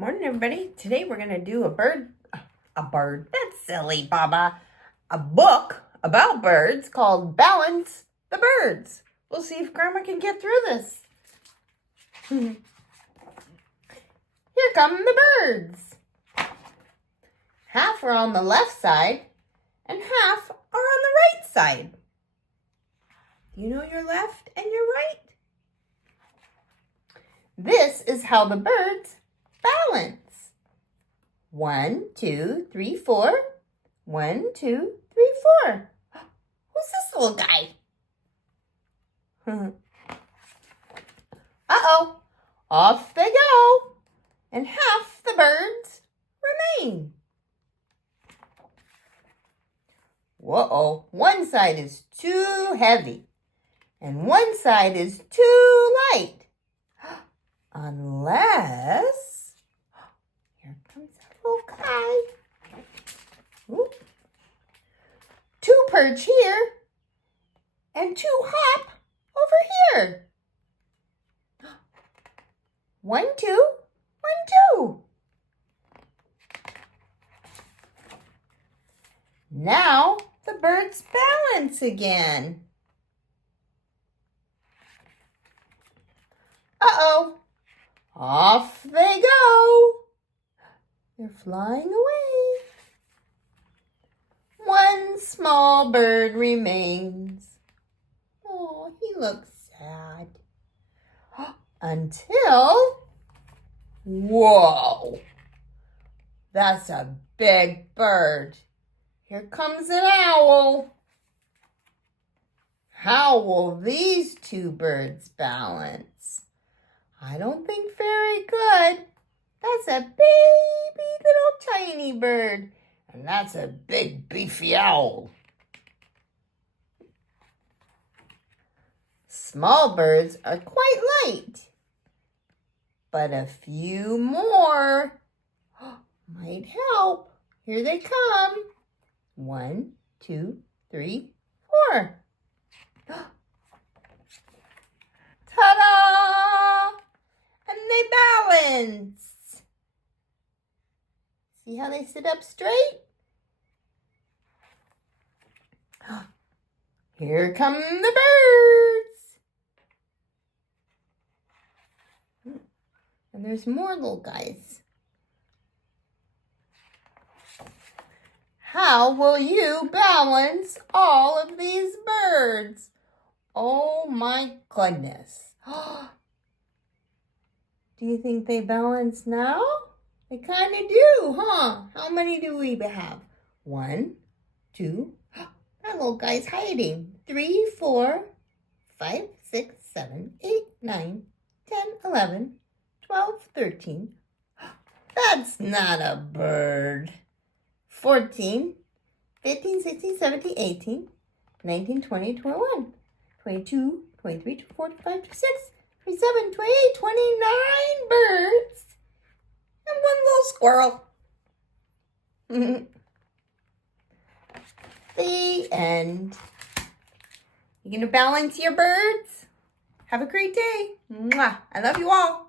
Morning, everybody. Today we're going to do a bird. That's silly, Baba. A book about birds called Balance the Birds. We'll see if Grandma can get through this. Here come the birds. Half are on the left side and half are on the right side. Do you know your left and your right? This is how the birds balance. 1, 2, 3, 4. 1, 2, 3, 4. Who's this little guy? Uh-oh. Off they go. And half the birds remain. Whoa, one side is too heavy and one side is too light. Unless, here comes that little guy. Ooh. 2 perch here and 2 hop over here. 1, 2, 1, 2. Now the birds balance again. Uh-oh. Off they go. They're flying away. One small bird remains. Oh, he looks sad. Until, whoa, that's a big bird. Here comes an owl. How will these 2 birds balance? I don't think very good. That's a baby little tiny bird. And that's a big beefy owl. Small birds are quite light. But a few more might help. Here they come. 1, 2, 3, 4. Ta-da! And they balance. See how they sit up straight? Here come the birds. And there's more little guys. How will you balance all of these birds? Oh my goodness. Do you think they balance now? They kind of do, huh? How many do we have? 1, 2. That little guy's hiding. 3, 4, 5, 6, 7, 8, 9, 10, 11, 12, 13. That's not a bird. 14, 15, 16, 17, 18, 19, 20, 21, 22, 23, 24, 25, 26, 27, 28, 29 birds. And 1 little squirrel. The end. You gonna balance your birds? Have a great day. Mwah. I love you all.